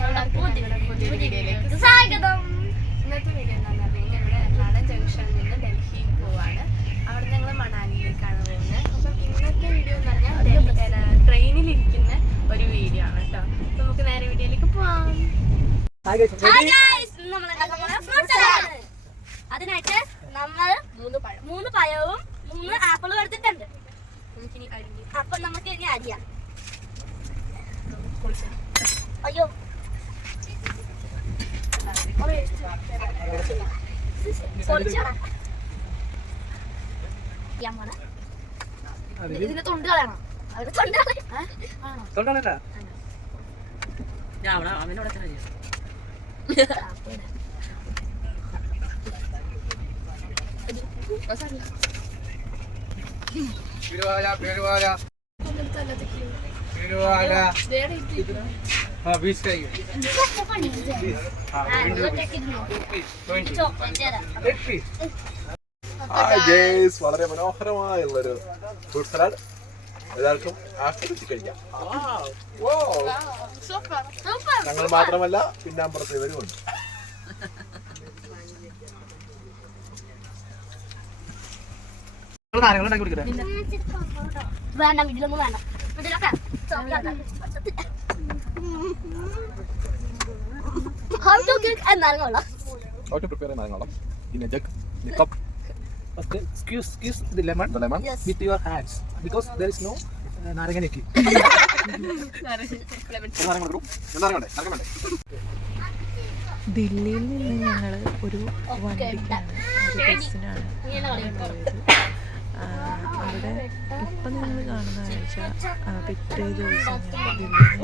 പുതിയ വീഡിയോയിലേക്ക് സ്വാഗതം. ഇന്നത്തെ വീഡിയോ എന്താണെന്ന് പറഞ്ഞാൽ ഞങ്ങൾ എറണാകുളം ജംഗ്ഷനിൽ നിന്ന് ഡൽഹിയിൽ പോവാണ്. അവിടെ ഞങ്ങൾ മണാലിയിലേക്കാണ് പോകുന്നത്. അപ്പം ഇന്നത്തെ വീഡിയോ എന്ന് പറഞ്ഞാൽ ട്രെയിനിലിരിക്കുന്ന ഒരു വീഡിയോ ആണ് കേട്ടോ. അപ്പം നമുക്ക് നേരെ വീഡിയോയിലേക്ക് പോവാം. അതിനായിട്ട് നമ്മൾ 3 പഴവും 3 ആപ്പിളും എടുത്തിട്ടുണ്ട്. അപ്പൊ നമുക്ക് ഇനി അരിയാം. അയ്യോ ഇതിന്റെ തൊണ്ട് കളയണം. വളരെ മനോഹരമായുള്ളൊരു ഫ്രൂട്ട് സലാഡ് എല്ലാവർക്കും ആസ്വദിച്ച് കഴിക്കാം. ഞങ്ങൾ മാത്രമല്ല പിന്നെ അപ്പുറത്ത് ഇവരുമുണ്ട്. വേണ്ട വീട്ടിലൊന്നും വേണ്ട. How to cook a narangola? How to prepare a narangola in a jug, in a cup. First, squeeze the lemon, Yes. with your hands because there is no naranganiki. ദില്ലിയിൽ നിന്ന് ഞങ്ങൾ ഒരു വണ്ടിക്കാണ്, ഒരു ബസ്സിനാണ് പോയത്. അവിടെ ഇപ്പം നിങ്ങൾ കാണുന്ന കാഴ്ച പിറ്റേ ദിവസം ദില്ലിയിൽ